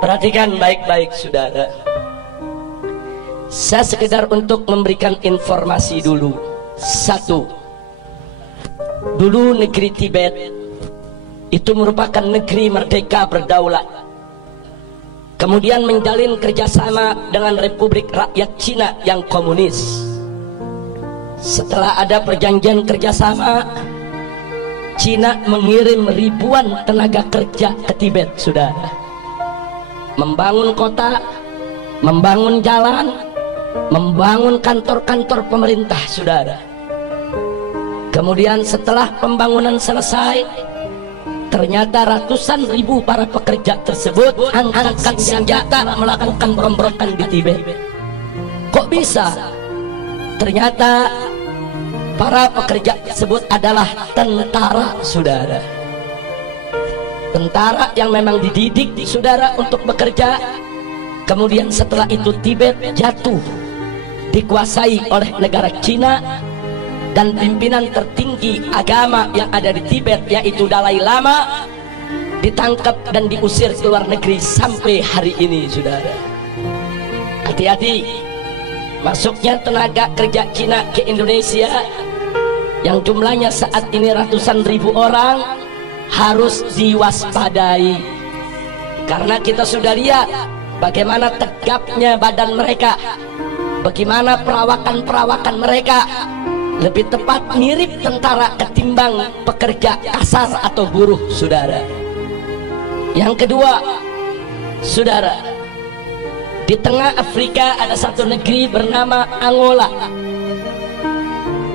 Perhatikan baik-baik saudara. Saya sekedar untuk memberikan informasi dulu. Satu, dulu negeri Tibet itu merupakan negeri merdeka berdaulat. Kemudian menjalin kerjasama dengan Republik Rakyat Cina yang komunis. Setelah ada perjanjian kerjasama, Cina mengirim ribuan tenaga kerja ke Tibet, saudara. Membangun kota, membangun jalan, membangun kantor-kantor pemerintah, saudara. Kemudian setelah pembangunan selesai, ternyata ratusan ribu para pekerja tersebut angkat senjata melakukan pemberontakan di Tibet. Kok bisa? Ternyata para pekerja tersebut adalah tentara, saudara. Tentara yang memang dididik saudara untuk bekerja. Kemudian setelah itu Tibet jatuh, dikuasai oleh negara Cina, dan pimpinan tertinggi agama yang ada di Tibet yaitu Dalai Lama ditangkap dan diusir ke luar negeri sampai hari ini, saudara. Hati-hati, masuknya tenaga kerja Cina ke Indonesia yang jumlahnya saat ini ratusan ribu orang harus diwaspadai, karena kita sudah lihat bagaimana tegapnya badan mereka, bagaimana perawakan mereka, lebih tepat mirip tentara ketimbang pekerja kasar atau buruh, saudara. Yang kedua, saudara, di tengah Afrika ada satu negeri bernama Angola,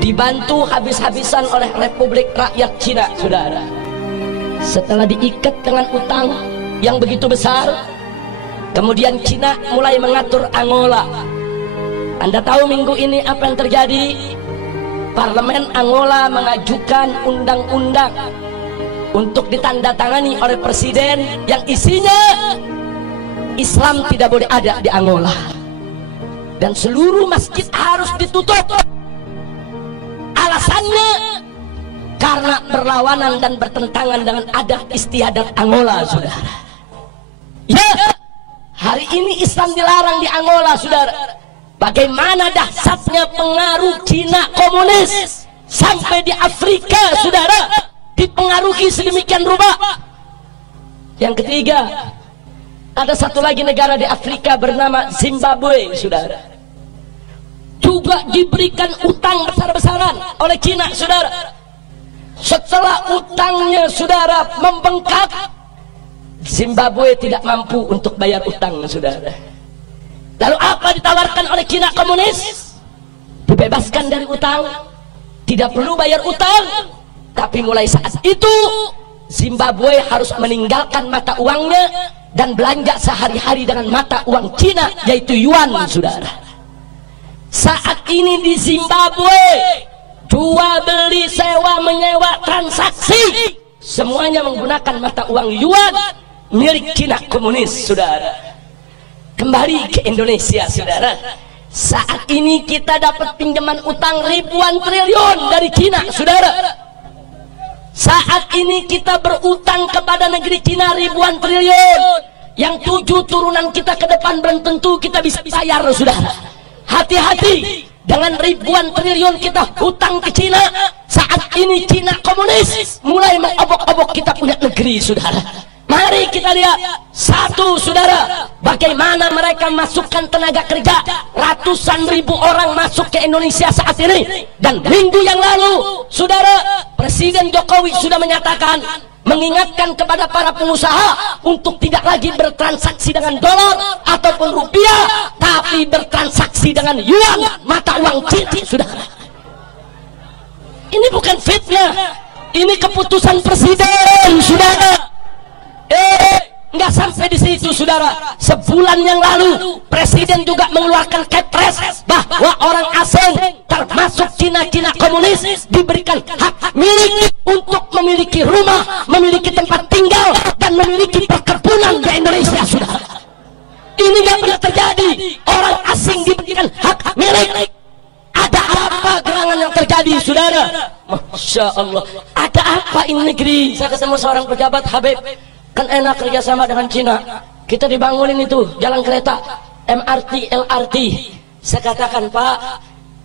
dibantu habis-habisan oleh Republik Rakyat Cina, saudara. Setelah diikat dengan utang yang begitu besar, kemudian Cina mulai mengatur Angola. Anda tahu minggu ini apa yang terjadi? Parlemen Angola mengajukan undang-undang untuk ditandatangani oleh presiden yang isinya Islam tidak boleh ada di Angola, dan seluruh masjid harus ditutup. Alasannya karena berlawanan dan bertentangan dengan adat istiadat Angola, saudara. Ya, hari ini Islam dilarang di Angola, saudara. Bagaimana dahsyatnya pengaruh Cina komunis sampai di Afrika, saudara, dipengaruhi sedemikian rupa. Yang ketiga, ada satu lagi negara di Afrika bernama Zimbabwe, saudara, juga diberikan utang besar-besaran oleh Cina, saudara. Setelah utangnya, saudara, membengkak, Zimbabwe tidak mampu untuk bayar utang, saudara. Lalu apa ditawarkan oleh Cina komunis? Dibebaskan dari utang, tidak perlu bayar utang. Tapi mulai saat itu Zimbabwe harus meninggalkan mata uangnya dan belanja sehari-hari dengan mata uang Cina, yaitu yuan, saudara. Saat ini di Zimbabwe, jual beli, sewa menyewa, transaksi semuanya menggunakan mata uang yuan milik Cina komunis, saudara. Kembali ke Indonesia, saudara. Saat ini kita dapat pinjaman utang ribuan triliun dari Cina, saudara. Saat ini kita berutang kepada negeri Cina ribuan triliun, yang 7 turunan kita ke depan belum tentu kita bisa bayar, saudara. Hati-hati dengan ribuan triliun kita hutang ke Cina. Saat ini Cina komunis mulai mengobok-obok kita punya negeri, saudara. Mari kita lihat satu, saudara, bagaimana mereka masukkan tenaga kerja. Ratusan ribu orang masuk ke Indonesia saat ini. Dan minggu yang lalu, saudara, Presiden Jokowi sudah menyatakan, mengingatkan kepada para pengusaha untuk tidak lagi bertransaksi dengan dolar ataupun rupiah, tapi bertransaksi dengan yuan, mata uang Cina, saudara. Ini bukan fitnah, ini keputusan presiden, saudara. Nggak sampai di situ, saudara. Sebulan yang lalu presiden juga mengeluarkan kepres bahwa orang asing termasuk Cina komunis diberikan hak milik untuk memiliki rumah, memiliki tempat tinggal, dan memiliki perkebunan di Indonesia, saudara. Ini nggak pernah terjadi. Orang asing diberikan hak milik. Ada apa gerangan yang terjadi, saudara? Masya Allah. Ada apa ini negeri? Saya ketemu seorang pejabat, Habib, kan enak kerjasama dengan Cina. kita dibangunin itu jalan kereta MRT, LRT. Saya katakan, Pak,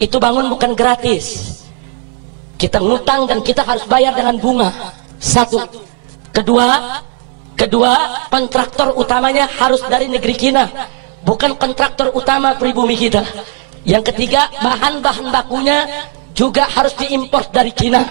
itu bangun bukan gratis. Kita ngutang dan kita harus bayar dengan bunga. Satu. Kedua, kontraktor utamanya harus dari negeri Cina, bukan kontraktor utama pribumi kita. Yang ketiga, bahan-bahan bakunya juga harus diimpor dari Cina,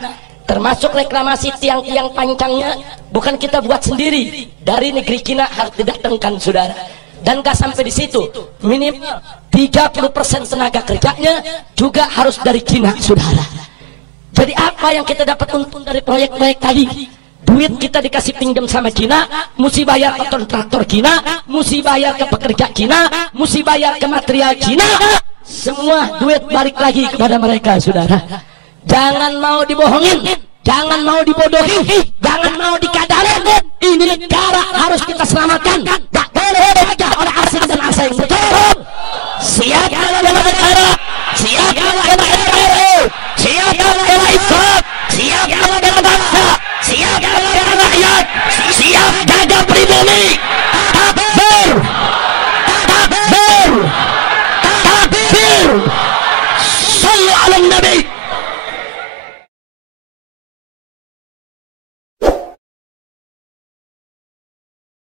termasuk reklamasi tiang-tiang pancangnya bukan kita buat sendiri, dari negeri Cina harus didatangkan, saudara. Dan gak sampai di situ, minimal 30% tenaga kerjanya juga harus dari Cina, saudara. Jadi apa yang kita dapat untung dari proyek-proyek tadi? Duit kita dikasih pinjam sama Cina, mesti bayar ke kontraktor Cina, mesti bayar ke pekerja Cina, mesti bayar ke material Cina. Semua duit balik lagi kepada mereka, saudara. Jangan mau dibohongin, jangan mau dibodohi, jangan mau dikadalin. Ini negara harus kita selamatkan. Tak boleh dijajah oleh asing dan asing. Betul. Siap bela negara, siap bela NKRI, siap bela Islam, siap bela bangsa, siap bela rakyat, siap jaga pribumi. Takbir, takbir, takbir. Sallu ala Nabi.